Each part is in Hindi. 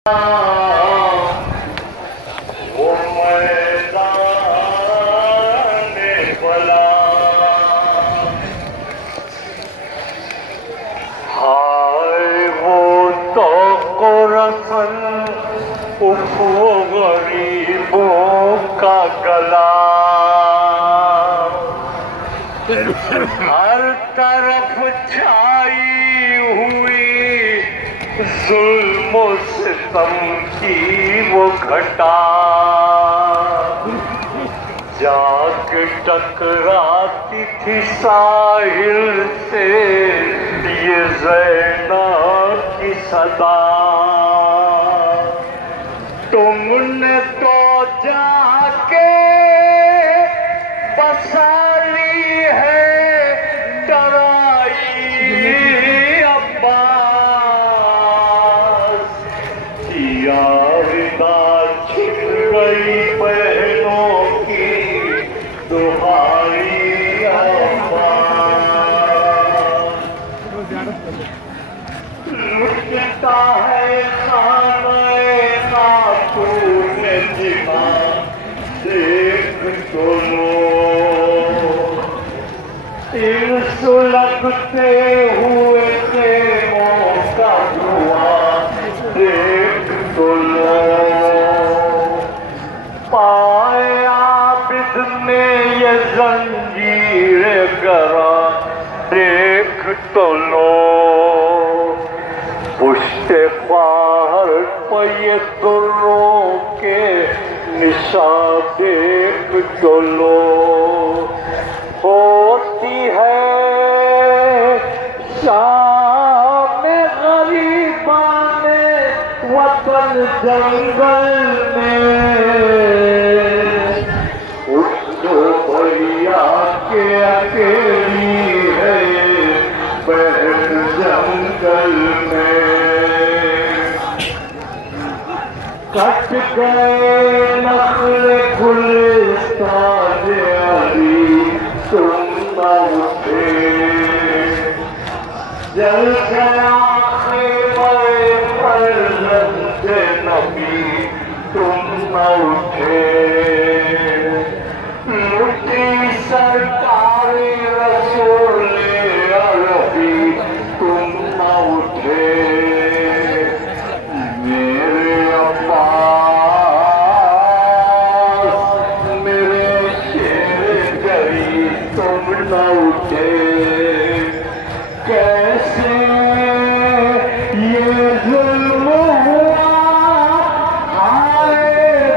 वो गरीबों का गला हर तरफ छाई हुई जुल्म सितम की वो घटा जाग टकराती थी साहिल से ये ज़ैना की सदा। तुमने तो जाके बसा ली है तराई अब्बास, यारिदा छिप गई बहनों की दुहाई अब्बास। लुटता है खाने तूने जिमा देख तो लो, इन सुलगते हुए प्रेमों का धुआं देख तो लो। पाए आबिद में ये जंजीर गरा देख तो लो, पुश्ते ख्वार पर ये दुर्रों के निशान देख तो लो। होती है शाम गरीबाने वतन जंगल में, उसको भैया के अकेली है बहन जंगल में। कट गए नखरे गुलिस्तान अली तुम न उठे, जल गया ख़ैमए फर्ज़ंद नबी तुम न उठे। लुटी सरकारे रसूले अरबी तुम न उठे। कैसे ये जुल्म हुआ आए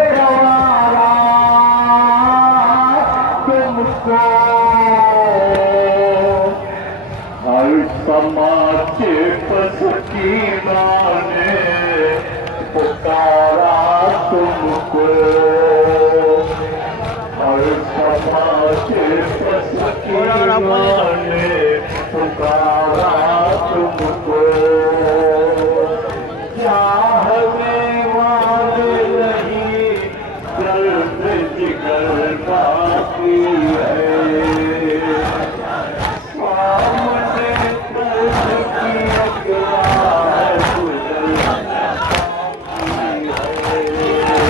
गवारा तुमको, हर समाचे पसकीना ने पुकारा तुमको, हर समाचे पसकीना ने पुकारा तुमको। चाहने वाले नहीं दर्द जिगर बाकी है, सामने दर्द की अगला गुजर बाकी है।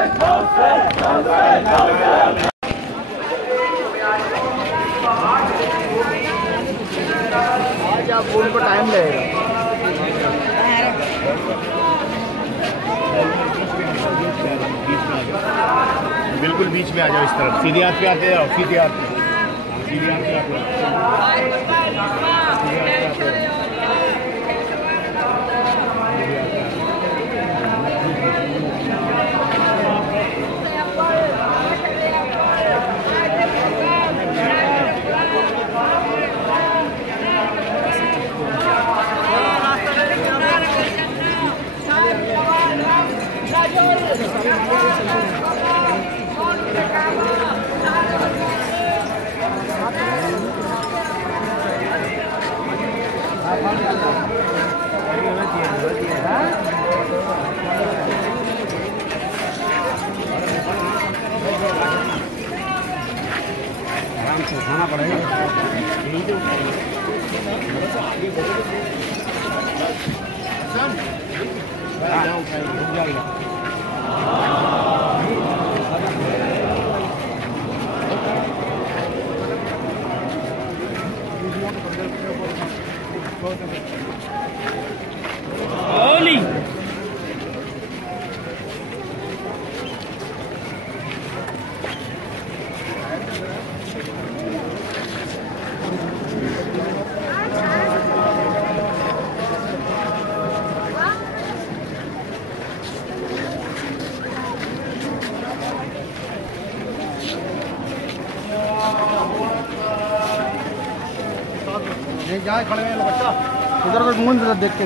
आज आप फोन को टाइम लगेगा। बिल्कुल बीच में आ जाओ, इस तरफ सीधे हाथ पे आते जाओ, सीधे हाथ पे, सीधे हाथ पे आते जाओ। आराम से उठाना पड़ेगा। जहाँ खड़े हैं बच्चा इधर उधर मुंह देख के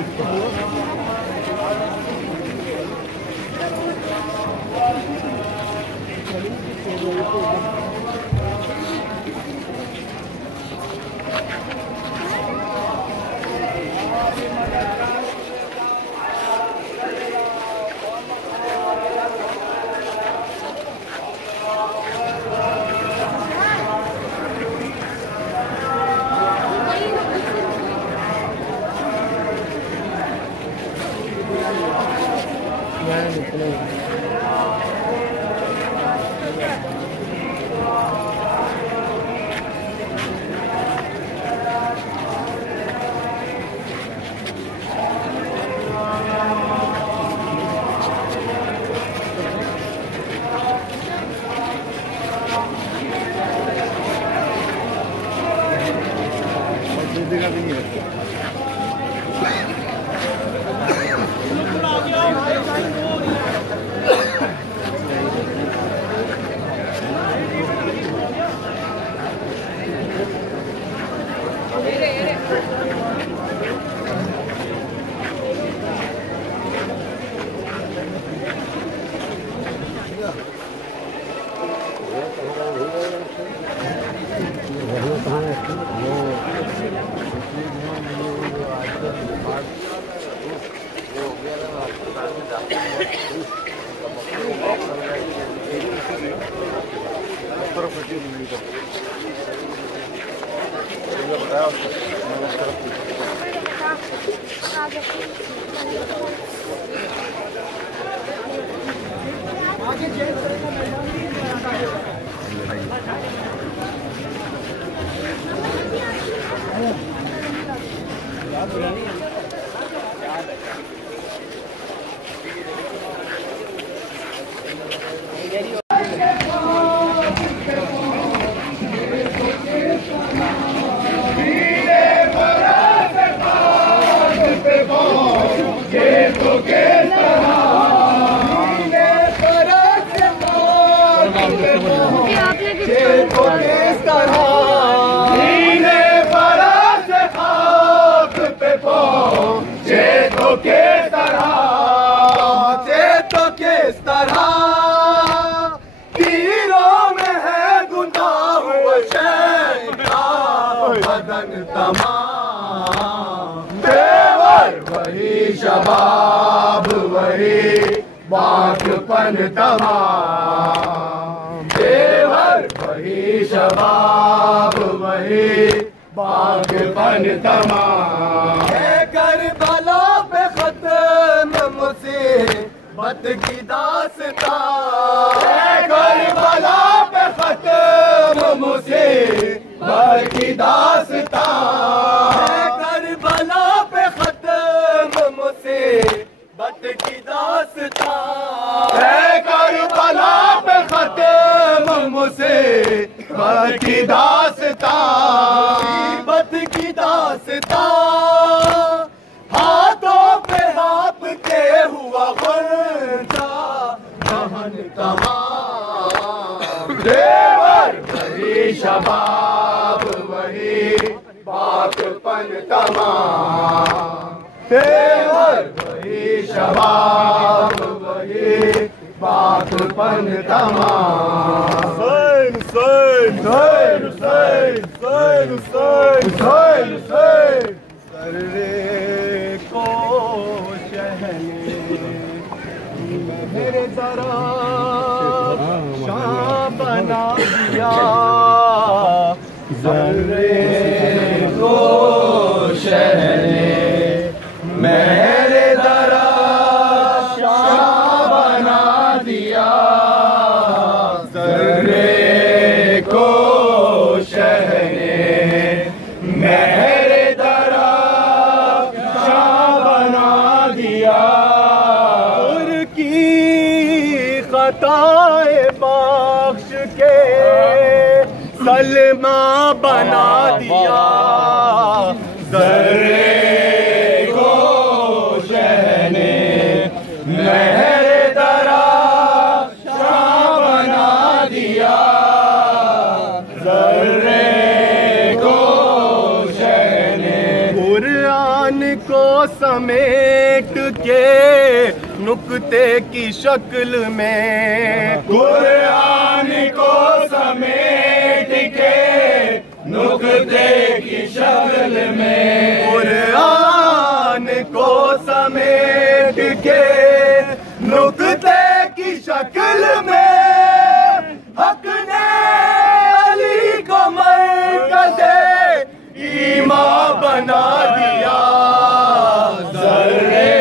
शबाब वही बाकपन तमाम, देवर वही शबाब वही बाकपन तमाम। है करबला पे खत्म मुसीबत मुसीबत की दास्तां करबला पे खत्म मुसीबत की दास्तां करबला पे खत्म मुसीबत की दास्तां करबला पे खत्म मुसीबत की दास्तां मुसीबत की दास्तां हाथों पे हाथ के हुआ खर्चा दहन तमाम देवर वही शबाब वही बाकपन तमाम देवर वही शबाब वही बाकपन तमाम हुसैन हुसैन हुसैन हुसैन हुसैन हुसैन हुसैन सर्रे को शहने मेरे दरा शाह बना दिया सर्रे को शहने मेरे दरा शाह बना दिया सर्रे को शहने मेरे दरा शाह बना दिया और की खताए बख्श के सलमा बना दिया सर्रे को शहने मेरे दरा शाह बना दिया सर्रे को शहने कुरान को समेट के नुक्ते की शक्ल में कुरान को समेट के नुक्ते की शक्ल में कुरान को समेट के नुक्ते की शक्ल में हक ने अली को मरकज़े ईमान बना दिया ज़र्रे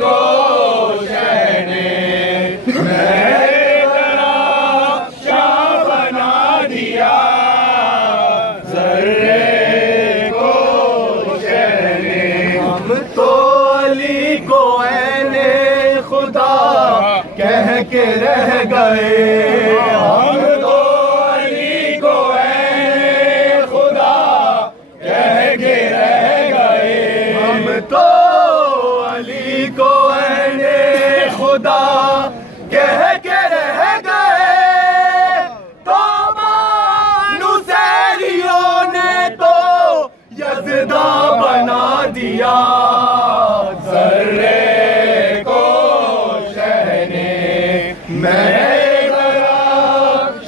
को शहने मेरे दरा शाह बना दिया ज़र्रे को शहने हम तो अली को ऐने खुदा कह के रह गए हम तो अली को ऐने खुदा कह के रह गए हम तो अली को ऐने खुदा कह के रह गए तो नुसैरियों ने तो यज़दा बना दिया ज़र्रे को शहने मेरे दरा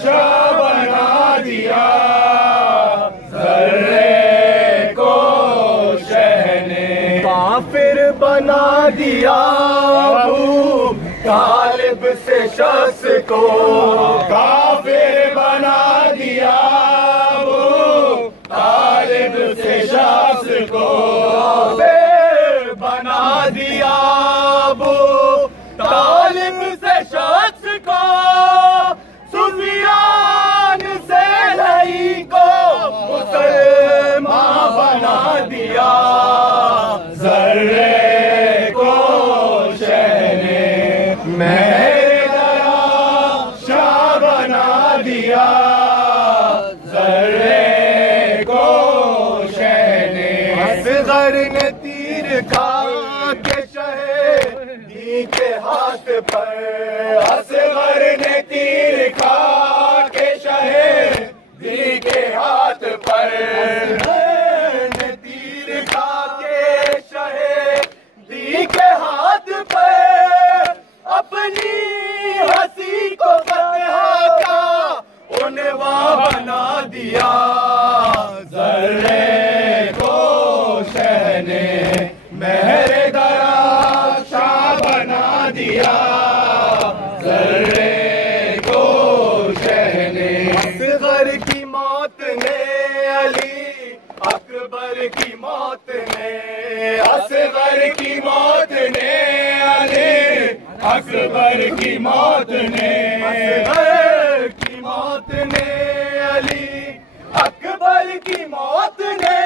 शाह बना दिया ज़र्रे को शहने काफिर बना दिया अबू तालिब से शख्स को काफिर बना दिया अबू तालिब से शख्स को काफिर बना दिया अबू तालिब से शख्स को सुफियान से लई को मुसलमान बना दिया ज़र्रे को शहने मेरे दरा शाह बना दिया ज़र्रे को शहने असगर ने तीर खा के शहीदी के हाथ पर असगर ने तीर खा के शहीदी के हाथ पर ने तीर खा के शहीदी के हाथ पर अपनी हंसी को फतह का उन्वां बना दिया ज़र्रे को शहने मेरे दरा शाह बना दिया ज़र्रे को शहने असगर की मौत ने अली अकबर की मौत ने असगर की मौत ने अली असगर की मौत ने, असगर की मौत ने, अली अकबर की मौत ने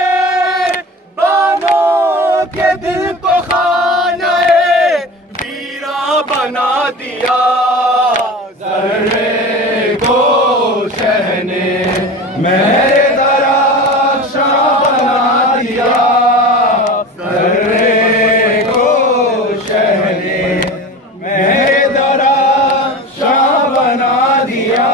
बानों के दिल को खानाए वीरा बना दिया। ज़र्रे गोशह ने मेरे दराशा बना दिया। ज़र्रे गोशह ने मेरे दराशा बना दिया।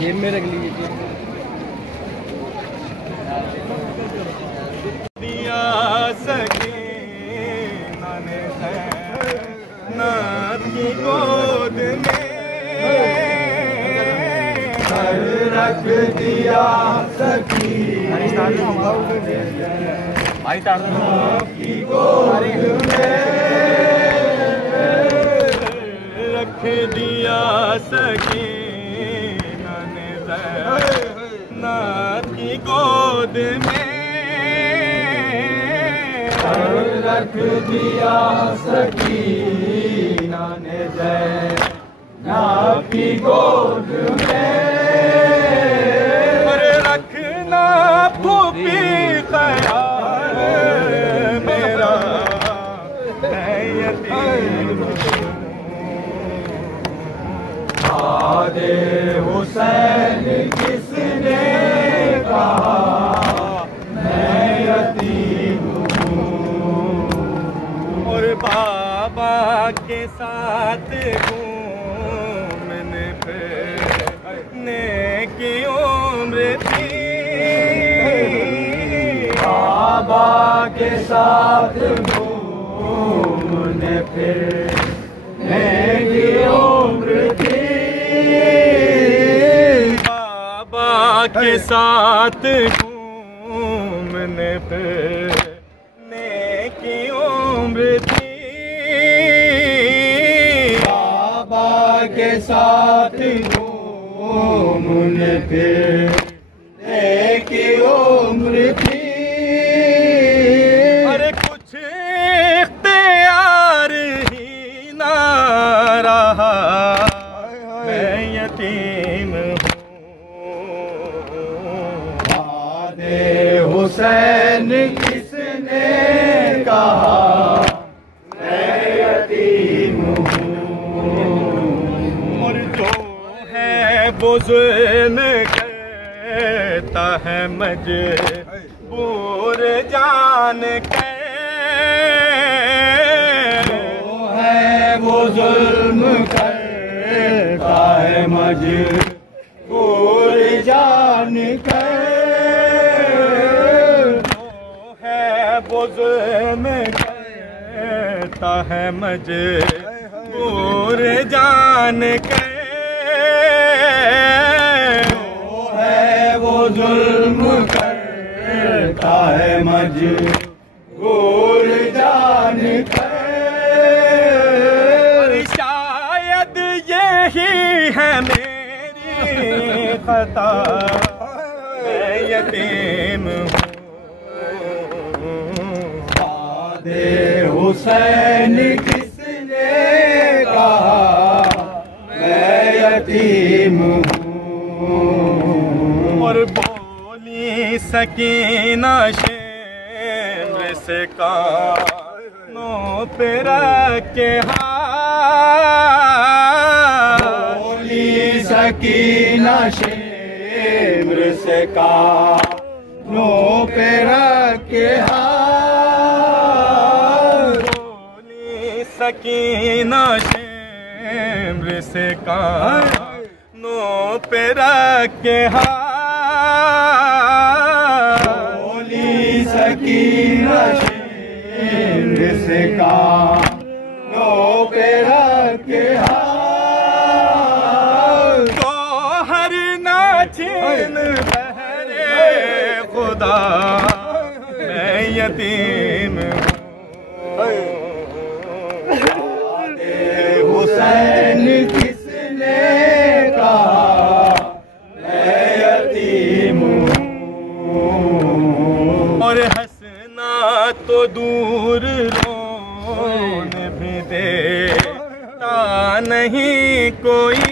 जेब में रख लीजिए। दिया सके नाथ की गोद में रख दिया सकी भाई तार की गोद में रख दिया सकी नाथ की गोद में रख दिया सकीना ने ज़ैनब की गोद में। रखना फूफी ख्याल मेरा मैं यतीम आदे हुसैन किसने कहा मैं यतीम हूँ। और बाबा के साथ घूमने फिरने की उम्र थी। बाबा के साथ घूमने फिरने की उम्र थी। बाबा के साथ घूमने फिरने की उम्र थी। बाबा के साथ घूमने फिरने की उम्र थी। अरे कुछ इख्तियार ही ना रहा मैं यतीम हुसैन किसने कहा मैं यतीम हूँ। और जो है वो ज़ुल्म करता है मजबूर जान के। जो है वो ज़ुल्म करता है मजबूर जान के। वो ज़ुल्म करता है मजबूर जान के। वो है वो ज़ुल्म करता है मजबूर जान के। शायद यही है मेरी खता मैं यतीम हूँ। हुसैन किसने कहा मैं यतीम हूँ। और बोली सकीना शेर से कानों पे रख के बोली सकीना शेर से कानों पे रख के सकीना शेर से कानों पे रख के बोली की नशीन से कानों पे रखे तो हर नाचिन बहरे खुदा मैं यतीम हुसैन किसने कहा मैं यतीम और हंसना तो दूर रोन भी देता नहीं कोई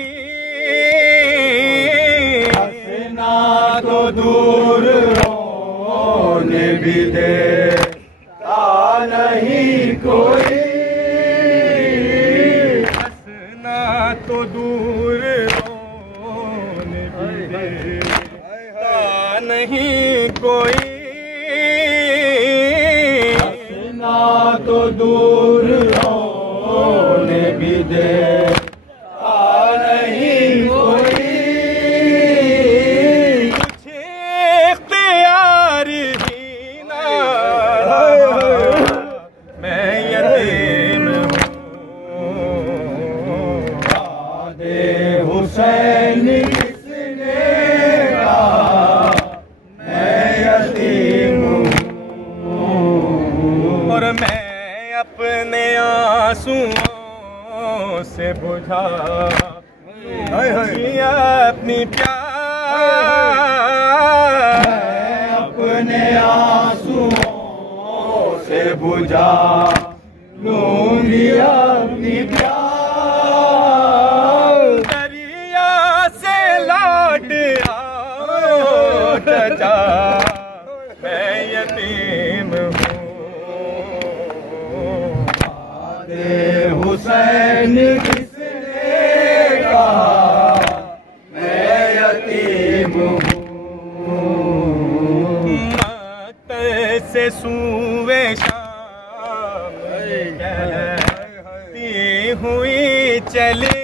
हंसना तो दूर रोने भी देता नहीं कोई हंसना तो दूर रोने भी देता नहीं कोई हंसना तो दूर रोने भी देता नहीं कोई कुछ इख्तियार ही ना मैं यतीम हूँ दे हुसैन किसने कहा मैं यतीम हूँ और मैं अपने आंसुओं से बुझा अपनी प्यास अपने आंसुओं से बुझा लूंगी अपनी प्यास दरिया से लौट आओ चचा मैं यतीम हूँ दे हुसैन किसने कहा मैं यतीम हूँ मातर से सूवे शाम कहती हुई चली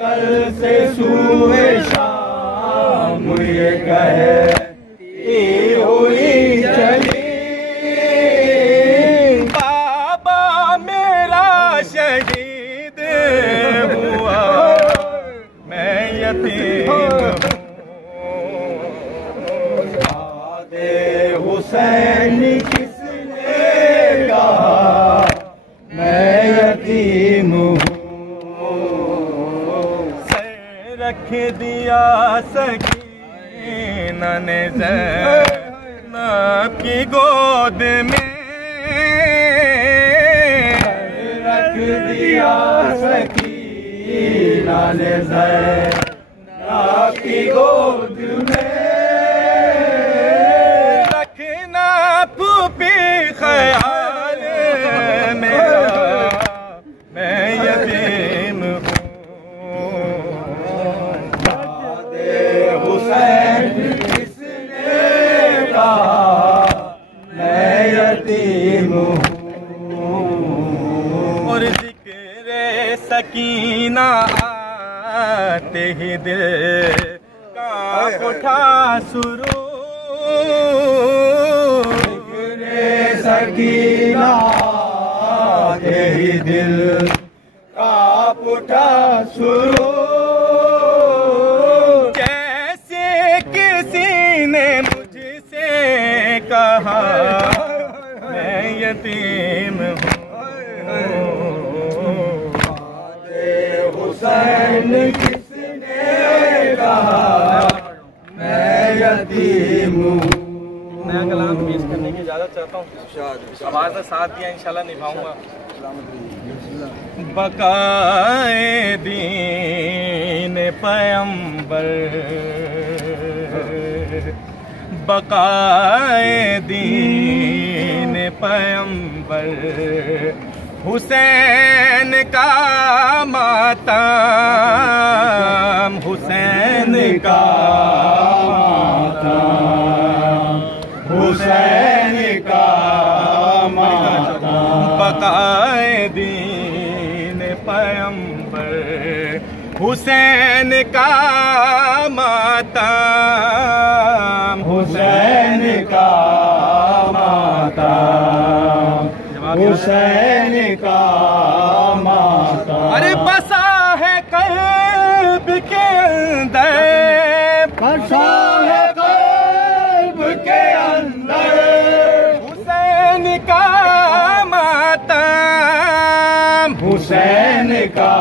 कल से सुबह शाम ये कहती हुई चली बाबा मेरा शहीद हुआ मैं यतीम दे हुसैन किसने कहा मैं यतीम हूँ सर रख दिया सकीना ने ज़ैनब की गोद में रख दिया सकीना ने ज़ैनब की गोद में रखना फूफी ख्याल मेरा मैं यतीम दे हुसैन किसने कहा मैं यतीम हूँ और जिक्र सकीना आते ही दिल कांप उठा शुरू सकीना तेरी दिल कांप उठा शुरू जैसे किसी ने मुझसे कहा मैं यतीम हूँ हुसैन किसने कहा मैं यतीम हूँ नया कलाम पेश करने की इजाज़त चाहता हूँ। आवाज़ का साथ दिया इंशाल्लाह निभाऊंगा। बकाए दीन पैगंबर बकाए दीन पैगंबर हुसैन का मातम हुसैन का हुसैन का मातम बकाए दीन पैगंबर हुसैन का मातम हुसैन हुसैन का माता। अरे बसा है कल्ब के अंदर, बसा है कल्ब के अंदर हुसैन का मातम, हुसैन का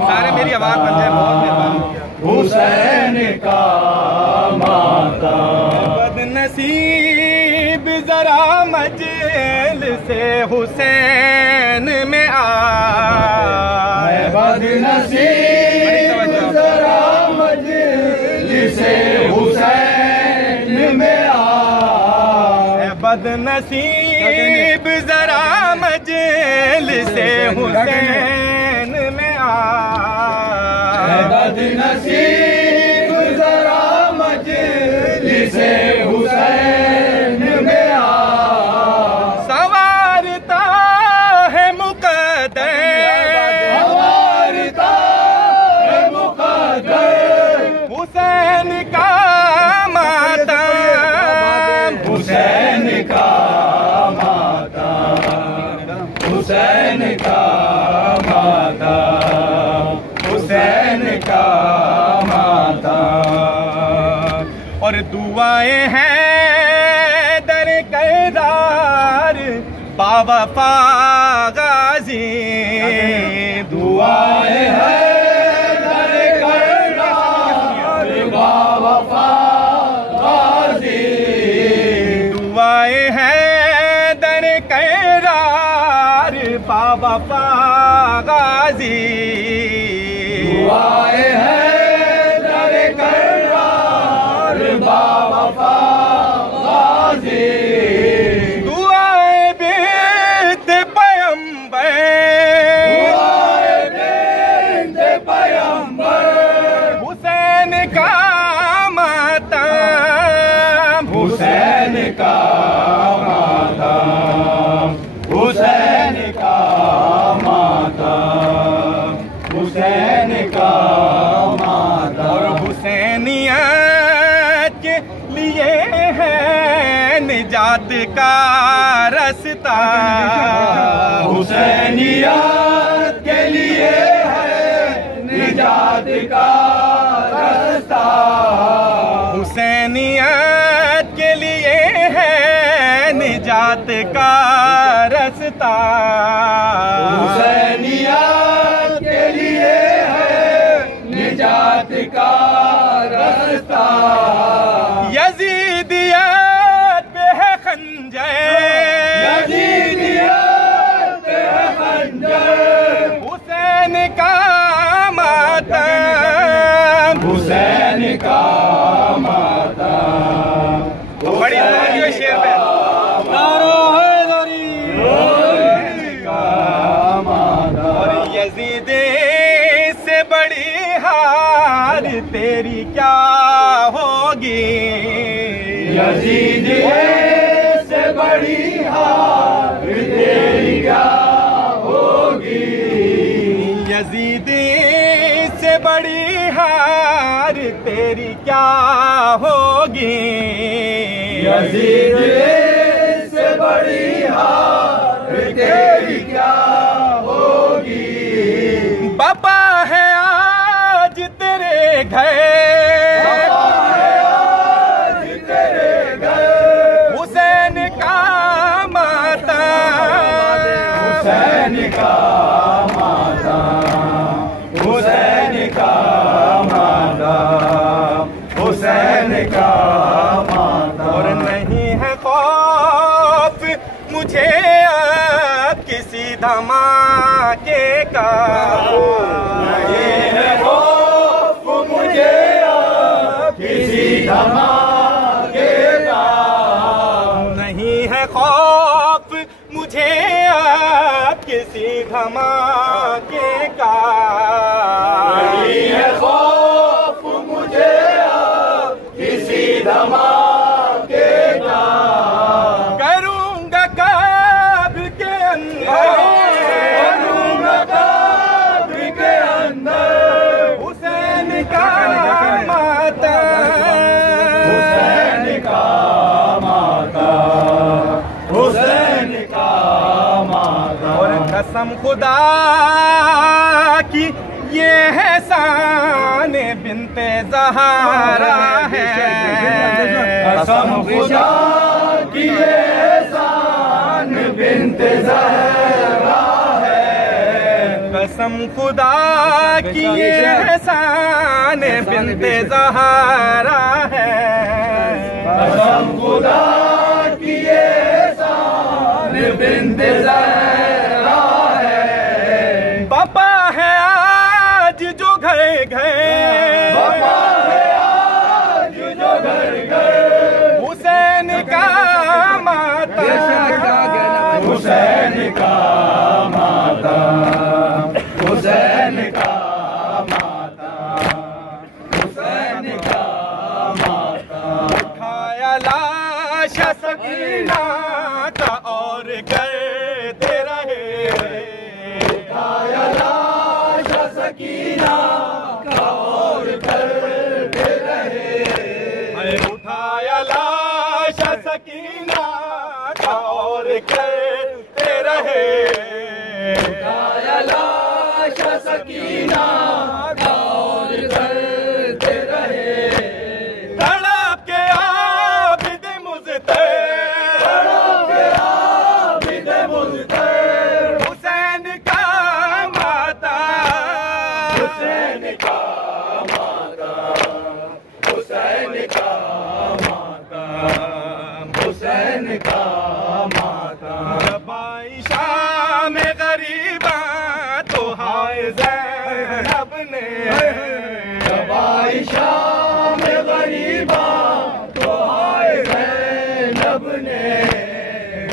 सारे मेरी आवाज बन जाए, बहुत मेहरबानी। हुसैन का माता। बदनसीब जरा मजल से हुसैन में आए, बदनसीब जरा मजल से हुसैन में आए, बदनसीब जरा मजल से हुसैन में आए, बदनसीब जरा मजल से हुसैन में आए। सवारता है मुकद्दर, सवारता है मुकद्दर हुसैन का मातम, हुसैन का माता। हुसैन का माता। हुसैन का माता। और दुआएं हैं दर करदार बावफा गाजी, दुआएं हैं दर करदार बावफा गाजी। दुआएं हैं दर करदार बावफा गाजी, दुआएं हैं दर करदार बावफा गाजी। दुआएं बेते पैगंबर, दुआएं बेते पैगंबर हुसैन का मातम, हुसैन का माता। हुसैन का माता। हुसैन का माता। और हुसैनियत के लिए है निजात का रास्ता, हुसैनियत के लिए है निजात का रास्ता। हुसैनियत के लिए है निजात का रास्ता, हुसैनियत के लिए है निजात का रास्ता। यजीदियत पे है खंजर, यजीदियत पे है खंजर हुसैन का मातम, हुसैन का माता। बड़ी तवज्जो है शेर पे। और यजीद से बड़ी हार तेरी क्या होगी, यजीद से बड़ी हार तेरी क्या होगी। यजीद से बड़ी हार तेरी क्या होगी, यजीद से बड़ी हार तेरी क्या होगी। बाबा है आज तेरे घर, आज तेरे घर हुसैन का माता, हुसैन का माता। हुसैन का माता। हुसैन का माता। और नहीं है खौफ मुझे अब किसी धमाके का, नहीं है खौफ मुझे अब किसी धमाके का। नहीं है खौफ मुझे अब किसी धमाके का, नहीं है खौफ मुझे अब किसी धमाके का। करूंगा कब्र के अंदर, करूंगा कब्र के अंदर हुसैन का माता, हुसैन का माता। हुसैन का कसम खुदा की ये है शान बिनते ज़हरा है, कसम खुदा की ये शान बिनते ज़हरा है, कसम खुदा की ये शान बिनते ज़हरा है, कसम खुदा की ये शान बिनते ज़हरा है। पापा है आज जो घर घर, पापा है आज जो घर घर, हुसैन का माता, हुसैन का माता, हुसैन का माता, हुसैन का माता। उठाया लाश सकीना का और करते रहे, उठाया लाश सकीना का और करते रहे, उठाया लाश सकीना का और करते रहे, उठाया लाश सकीना का और करते रहे। तड़प के आबिद मुज़्तर, तड़प के आबिद मुज़्तर, हुसैन का माता, हुसैन का माता, हुसैन का माता, हुसैन का माता। जब आइशा में गरीबा तो हाय ज़ैनब ने, जब आइशा में गरीबा तो हाय ज़ैनब ने,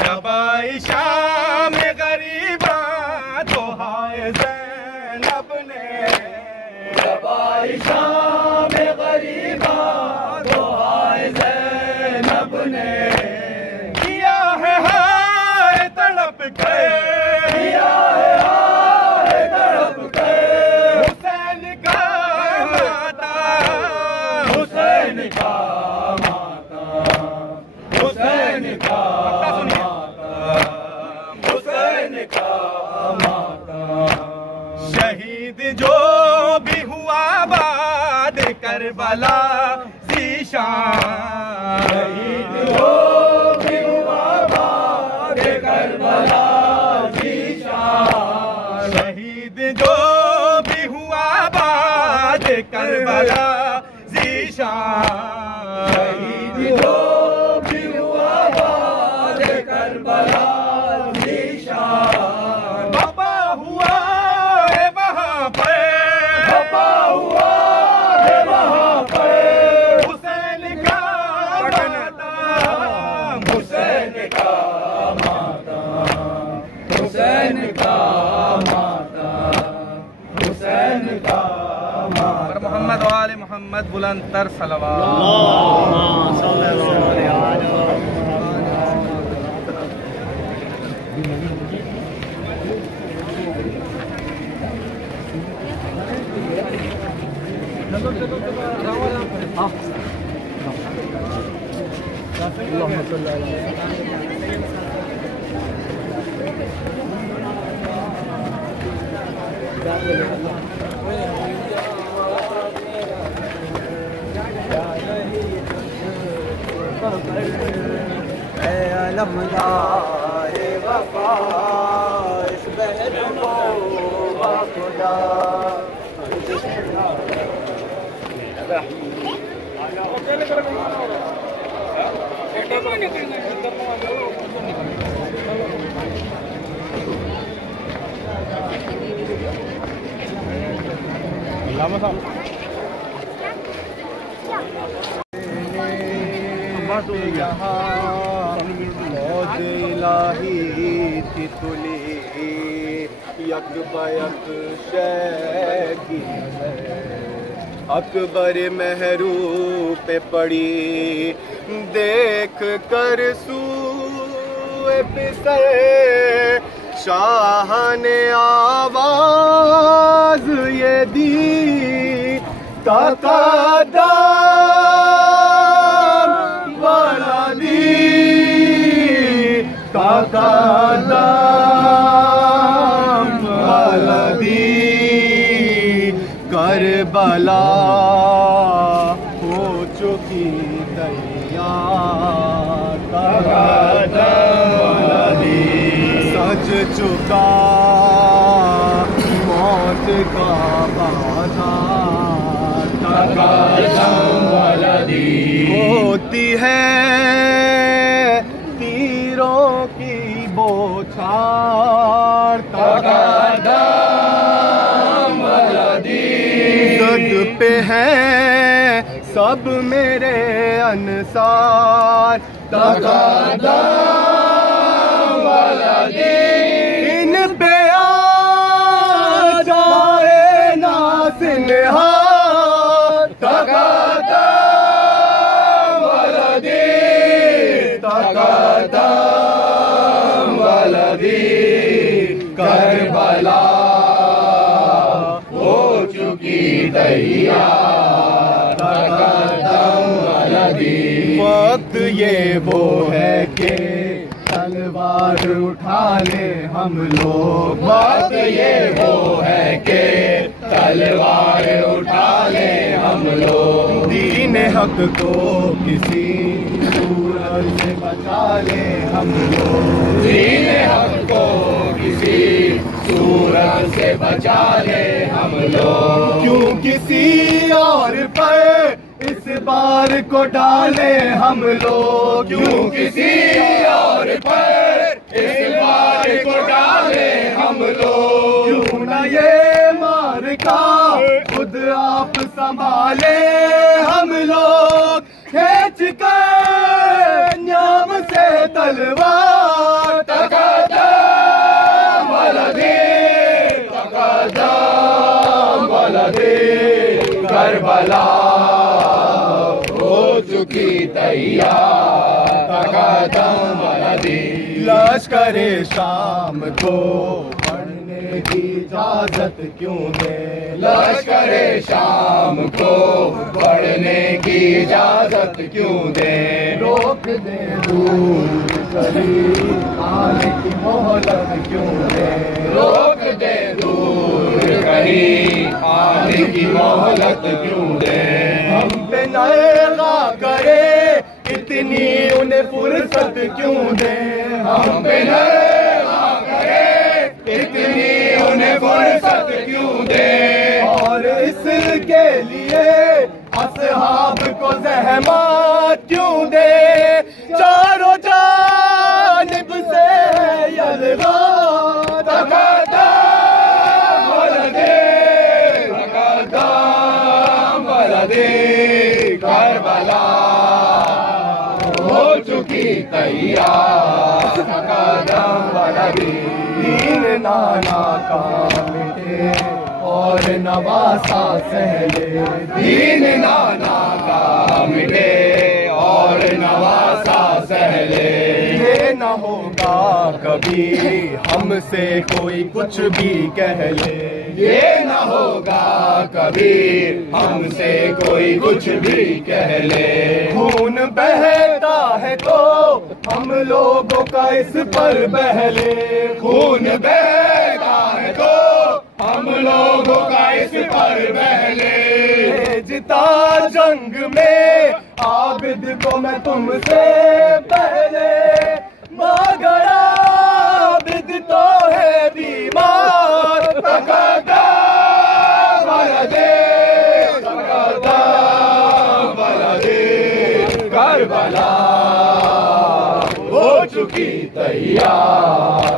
जब आइशा में गरीबा तो हाय ज़ैनब ने, जब आइशा में गरीबा तो हाय ज़ैनब ने, किया है हाय तड़प के, किया है हाय तड़प के, हुसैन का माता, हुसैन का माता, हुसैन का माता, हुसैन का माता। शहीद जो भी हुआ बाद करबला ज़ीशान, शहीद हो भी हुआ बाद करबला ज़ीशान, शहीद जो भी हुआ बाद करबला ज़ीशान, शहीद हो भी हुआ बाद करबला ज़ीशान। बाबा हुआ है वहाँ पर, बाबा हुआ है वहाँ पर, हुसैन का माता, हुसैन का माता, हुसैन का माता, हुसैन का माता। मोहम्मद वाले मोहम्मद बुलंदतर सलवात। अलमदारे वफा इस बहन को खुदा। मौज इलाही थी तुली यक बयक शय की नज़र, अकबर महरू पे पड़ी देख कर सूए पिसर, शाह ने आवाज ये दी काकादाम वाला दी, काकादाम सज चुका मौत का बाजार होती है तीरों की बौछार सद पे है सब मेरे अनुसार इन पे आ जाए ना सिनहार करबला हो चुकी तैयार वक्त ये वो है कि तलवार उठा ले हम लोग वक्त ये वो है कि तलवार उठा ले हम लोग दीन हक को किसी सूरत से बचा ले हम लोग दीन हक को किसी सूरत से बचा ले हम लोग क्यों किसी और पर इस बार को डाले हम लोग क्यों किसी और पर इस बार को डाले हम लोग क्यों न ये मार का खुद आप संभाले हम लोग खींच कर न्याम से तलवार तकदम बलदे करबला हो चुकी तैयार लश्करे शाम को पढ़ने की इजाजत क्यों दे लश्करे शाम को पढ़ने की इजाजत क्यों दे रोक दे दूर करीब आने की मोहलत क्यों दे रोक दे दूर करीब आने की मोहलत क्यों दे हम पे नएगा करे इतनी उन्हें फुर्सत क्यों दे हम पे नएगा करे इतनी उन्हें फुर्सत क्यों दे और इसके लिए असहाब को ज़हमत क्यों दे चारों जानिब से यलगा करबला हो चुकी तैयार दीन नाना का मिटे और नवासा सहले दीन नाना का मिटे और नवासा सहले ये न होगा कभी हमसे कोई कुछ भी कह ले ये न होगा कभी हमसे कोई कुछ भी कह ले खून बहता है तो हम लोगों का इस पर बहले खून बहता है तो हम लोगों का इस पर बहले जिता जंग में आबिद को मैं तुमसे पहले मगर आबिद तो है बीमार करबला हो चुकी तैयार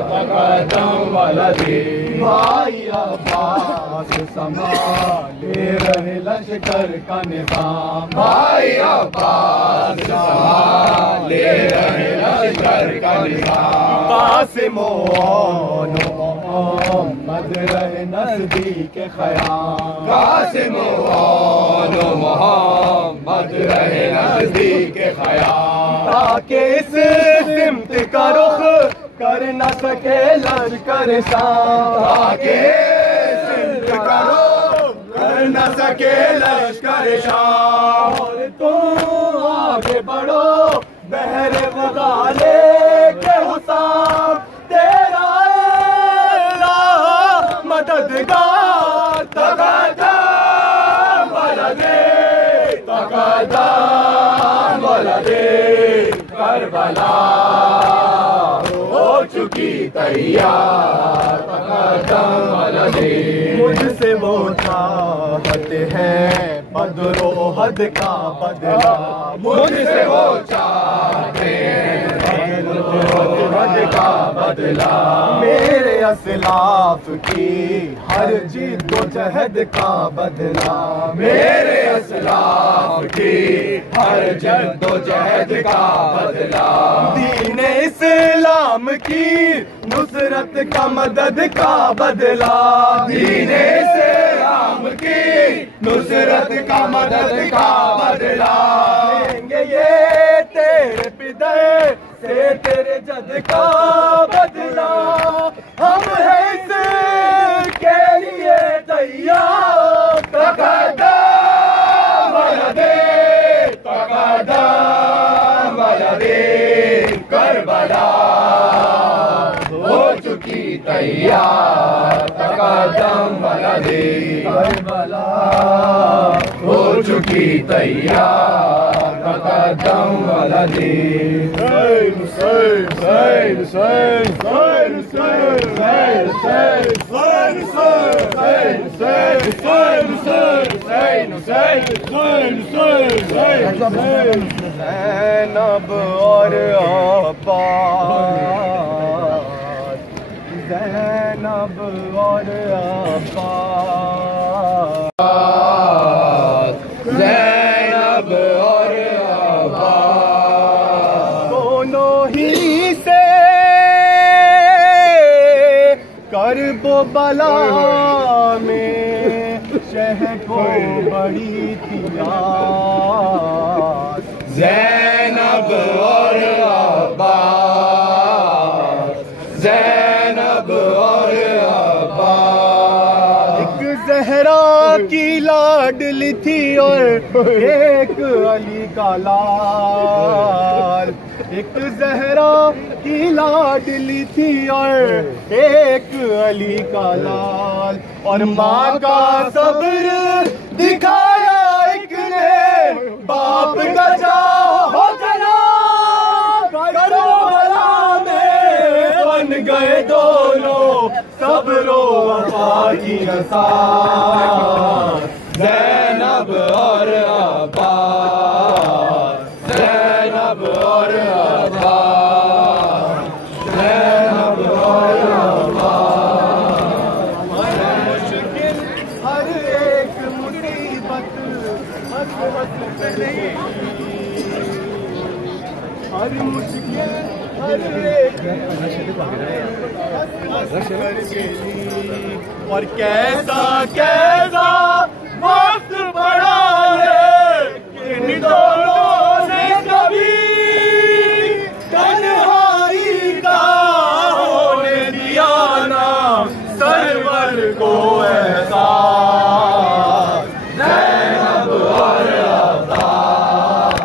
भाई अब्बास संभाले रहे लश्कर का निजाम भाई अब्बास संभाले रहे लश्कर का निजाम कासिमो मोहम्मद रहे नजदीक ख़याम कासिमो मोहम्मद रहे नजदीक ख़याम ताकि इस सिमत का रुख कर न सके लश्कर शाम ताकि सिमत का रुख कर न सके लश्कर शाम और तुम आगे बढ़ो बहरे वगाले के हुसाम तेरा मददगार तकदम बलदे से करबला हो चुकी तैयार, तकदम वाले मुझसे वो चाहत है बदलो हद का बदला, मुझसे वो चाहते हैं हद का बदला, मेरे असलाफ की हर जिद्दोजहद का बदला, मेरे असलाफ की हर जिद्दोजहद का बदला, दीन इस्लाम की नुसरत का मदद का बदला, दीन इस्लाम की नुसरत का मदद का बदला, लेंगे ये तेरे पिदर से तेरे जद का बदला, हम हैं इसके लिए तैयार, तकदम वाला दे, तकदम वाला दे, करबला हो चुकी तैयार, तकदम वाला दे, करबला हो चुकी तैयार, तकदम वाला दे, हुसैन हुसैन हुसैन हुसैन हुसैन हुसैन हुसैन हुसैन हुसैन हुसैन हुसैन हुसैन ज़ैनब और अब्बास, ज़ैनब और अब्बास, ज़ैनब और अब्बास, दोनों ही से करबो बला में शह को बड़ी थी आस, ज़ैनब और अब्बास, ज़ैनब और अब्बास, एक ज़हरा की लाडली थी और एक अली का लाल, एक ज़हरा की लाडली थी और एक अली का लाल, और माँ का सब्र दिखाया एक ने बाप का चाहो जना, करबला में बन गए दोनों सब्रो वफा की असास, ज़ैनब और अब्बास, ज़ैनब और अब्बास, ज़ैनब और अब्बास, मुश्किल हर एक मुसीबत हर मुश्किल हर एक और कैसा कैसा वक्त पड़ा है इन दोनों ने कभी तन्हाई का होने दिया ना सरवर को एहसास, ज़ैनब और अब्बास,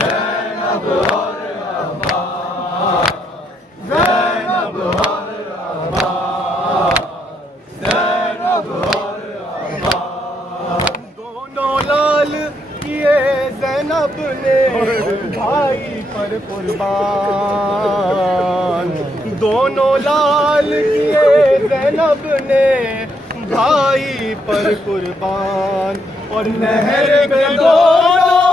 ज़ैनब और अब्बास, ज़ैनब और अब्बास, ज़ैनब और अब्बास, दोनों लाल किए ज़ैनब ने भाई पर कुर्बान, दोनों लाल किए ज़ैनब ने भाई पर कुर्बान, और नहर पे दोनों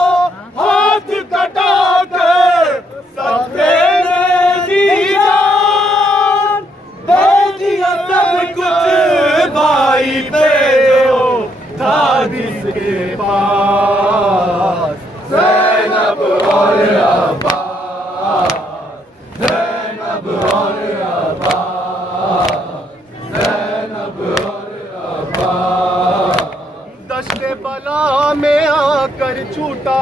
हाथ कटा कर सबने दी जान, दे दिया सब कुछ भाई पे जो था जिसके पास, ज़ैनब और अब्बास, ज़ैनब और अब्बास, ज़ैनब और अब्बास, दश्ते बला में आकर छूटा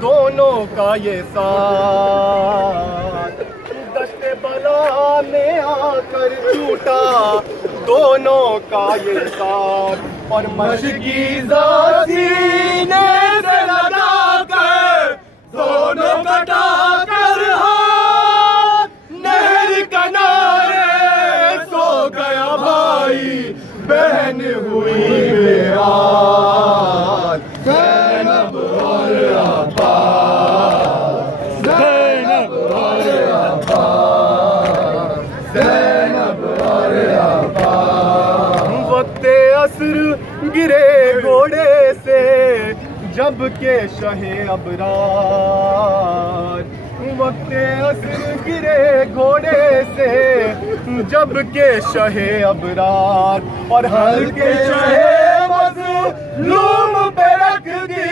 दोनों का ये साथ, दश्ते बला में आकर छूटा दोनों का ये साथ, और मशकी सीने से लगा कर दोनों कटा कर हाथ, नहर किनारे सो गया भाई बहन हुई बेहाल, ज़ैनब और अब्बास, जब के शहे अबरार, वक्ते असर गिरे घोड़े से जब के शहे अबरार, और हल्के शहे मज़लूम पे रख दी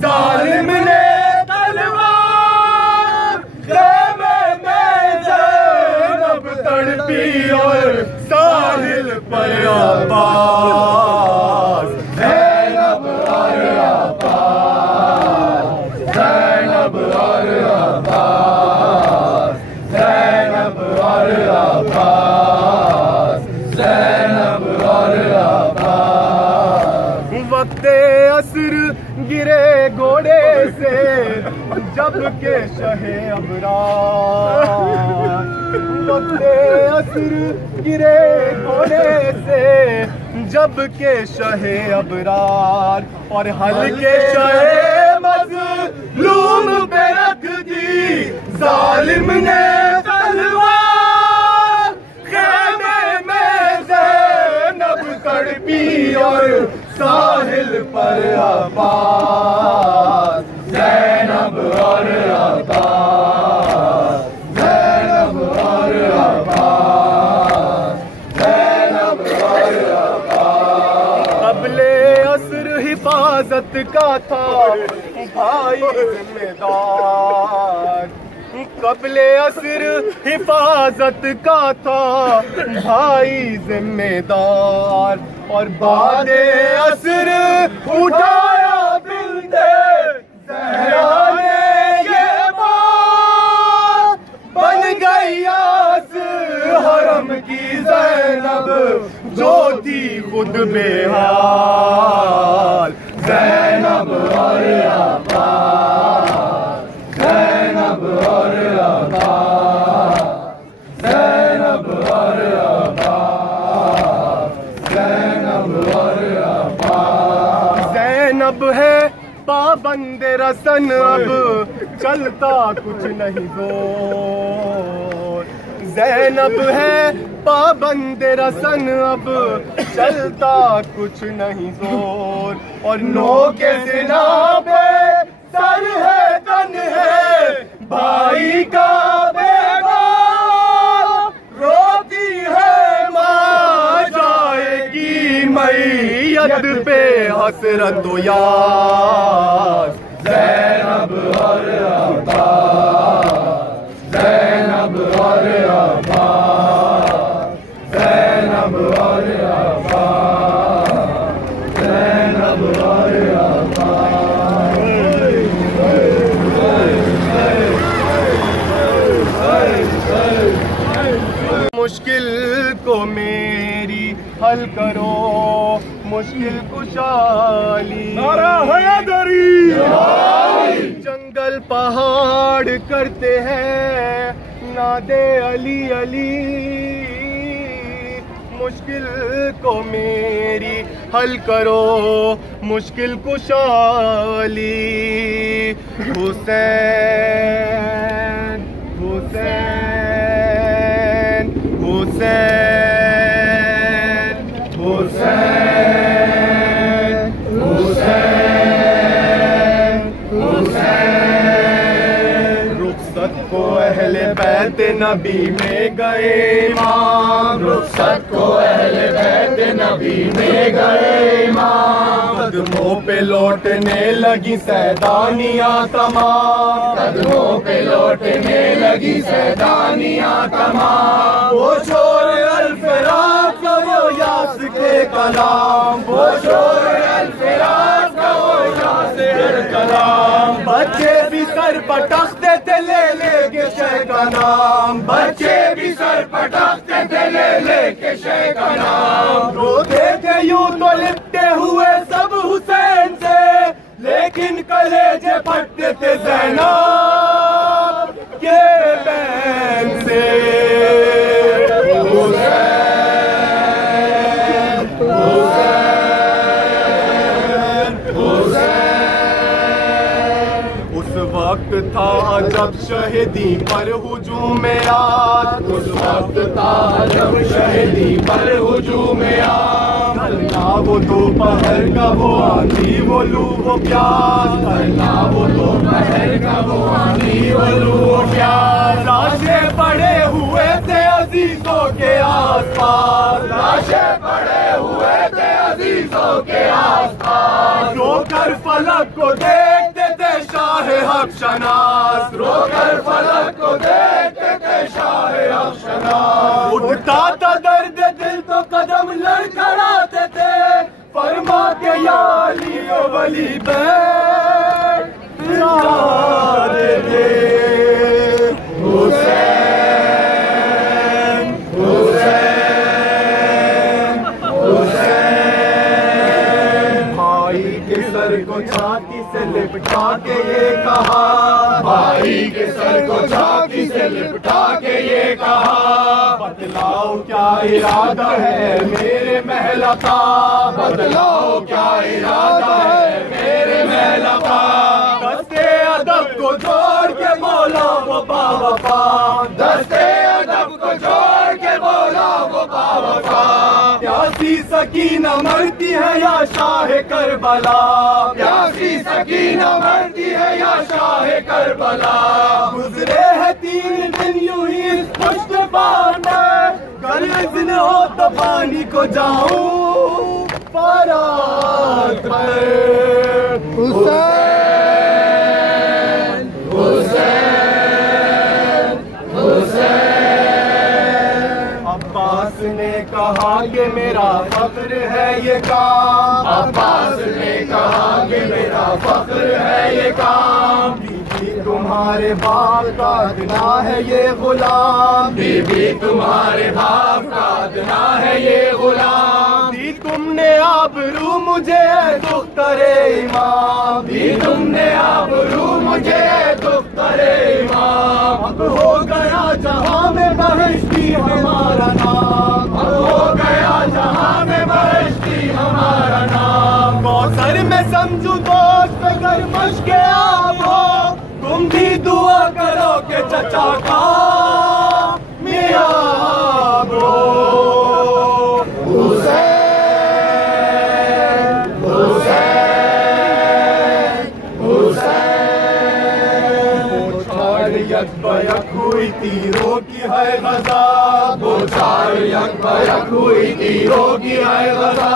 जालिम ने तलवार। ख़ैमे में ज़ैनब तड़पी और साहिल पर अब्बास, ज़ैनब और अब्बास, ज़ैनब और अब्बास, ज़ैनब और अब्बास, ज़ैनब और अब्बास। वक्ते असर गिरे घोड़े से जब के शहे अबरार, वक्ते असर गिरे घोड़े से जब के शहे अबरार, और हल्के शहे मज़लूम पे रख दी जालिम ने तलवार। ख़ैमे में ज़ैनब तड़पी और साहिल पर अब्बास, ज़ैनब और अब्बास, ज़ैनब और अब्बास, ज़ैनब और अब्बास। क़ब्ले असर हिफाजत का था भाई जिम्मेदार, क़ब्ले असर हिफाजत का था भाई जिम्मेदार, और बादे असर उठाया बिंदे ज़हरा ने ये बात। बन गई आस हरम की ज़ैनब जो थी खुद बेहाल, ज़ैनब और अब्बास, ज़ैनब और अब्बास, ज़ैनब और अब्बास, ज़ैनब और अब्बास। ज़ैनब है पाबंद रसन अब चलता कुछ नहीं जोर, ज़ैनब है पाबंद रसन अब चलता कुछ नहीं जोर, और नो के सिना पे सर है तन है भाई का बेगार। रोती है माँ जाएगी मैयत पे हसरत यास, ज़ैनब और अब्बास, ज़ैनब और अब्बास, ज़ैनब और अब्बास, ज़ैनब और अब्बास। मुश्किल को मेरी हल करो मुश्किल कुशाली, जंगल पहाड़ करते हैं नादे अली अली। मुश्किल को मेरी हल करो मुश्किल कुशाली, हुसैन हुसैन हुसैन हुसैन हुसैन हुसैन। रुखसत को अहले बैत नबी में गए इमाम, रुखसत को अहले बैत नबी में गए इमाम। कदमों पे लौटने लगी सैदानियाँ तमाम, कदमों पे लौटने लगी सैदानियाँ तमाम। वो शोर अल-फिराक का वो यास के कलाम, वो शोर अल-फिराक का वो यास के कलाम। बच्चे भी सर पटकते थे ले लेके शह का नाम, बच्चे भी सर पटकते थे ले लेके शह का नाम। रोते थे यूं तो लिपटे हुए सब हुसैन से, लेकिन कलेजे फटते थे ज़ैनब के बैन से। हुसैन हुसैन हुसैन। उस वक्त था जब शहीदी पर हुजूम आत, उस वक्त था जब शहीदी पर हुजूम आत। ढलना वो दोपहर का वो आंधी वो लू वो प्यास, ढलना वो दोपहर का वो आंधी वो लू वो प्यास। लाशें पड़े हुए थे अजीजों के आसपास, लाशें पड़े हुए थे अजीजों के आसपास। रोकर फलक को देखते थे शाह हक शनास, रोकर फलक को देखते थे शाह हक शनास। उठता था दर्द दिल तो कदम लड़खड़ाते थे, फरमा के या अली ओ वली बैठ जाते थे। हुसैन सर को छाती से लिपटा के ये कहा, भाई के सर को छाती से लिपटा के ये कहा, बदलाओ क्या इरादा है मेरे महला का, बदलाओ क्या इरादा है मेरे महला का। दस्ते अदब को जोड़ के बोला वो बावफा, दस्ते अदब को जोड़ के बोला वो बावफा। प्यासी सकीना मरती है या शाह करबला, प्यासी सकीना मरती है या शाह करबला। गुजरे है 3 दिन यूं ही इस पुष्टबार में, कल दिन हो तो पानी को जाऊं बारात पर। हुसैन अब्बास ने कहा कि मेरा फख्र है ये काम, अब्बास ने कहा कि मेरा फख्र है ये काम। बीबी तुम्हारे बाप का अदना है ये गुलाम, बीबी तुम्हारे बाप का अदना है ये गुलाम। दी तुमने आबरू मुझे दुख्तरे इमाम, दी तुमने आबरू मुझे दुख्तरे इमाम। अब हो गया जहां में बहिश्ती हमारा नाम, अब हो गया जहां में बहिश्ती हमारा नाम। कौसर में समझू दोस्त अगर मश्के आप हो, तुम भी दुआ करो के चचा का मियां हो। हुसैन यकबयक हुई तीरों की है गजा, बोछार यकबयक हुई तीरों की है गजा।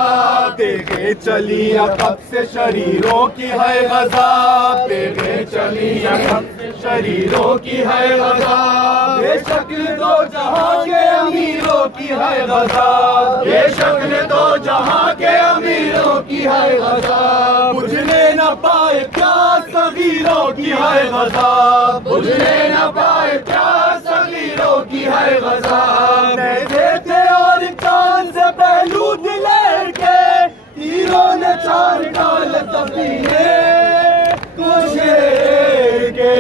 तेगे चली कब से शरीरों की है गजा, तेगे चली कब से शरीरों की है गजा। ये शक्ल दो जहां के अमीरों की है गजा, ये शक्ल दो जहां के अमीरों की है गजा। बुझने न पाए प्यास सगीरों की है गजा, बुझने न पाए प्यास सगीरों की है गजा। नैज़े थे और चांद से पहलू दिलेर के, तीरों ने 4 डाल सफीने कुशेर के।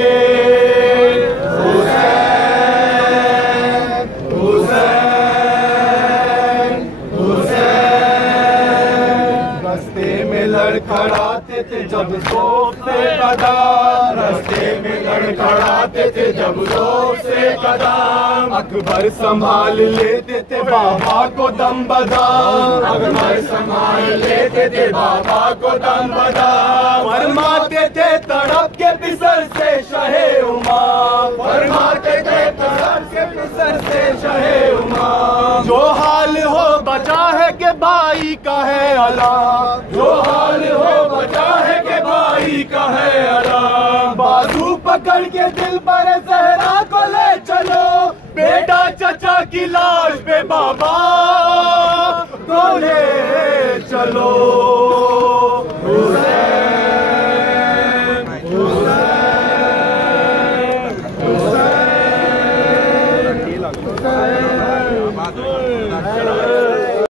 लड़खड़ाते थे जब जोर से कदम, रास्ते में लड़खड़ाते थे जब जोर से कदम। अकबर संभाल लेते थे बाबा को दम बदम, अकबर संभाल लेते थे बाबा को दम बदम। फरमाते थे तड़प के पिसर से शहे उमा, फरमाते थे तड़प के पिसर से शहे उमा। जो हाल हो बचा है के भाई का है अला, जो हाल हो बचा है के भाई का है अला। बाजू पकड़ के दिल पर जहरा को ले चलो, बेटा चचा की लाश पे बाबा को ले चलो।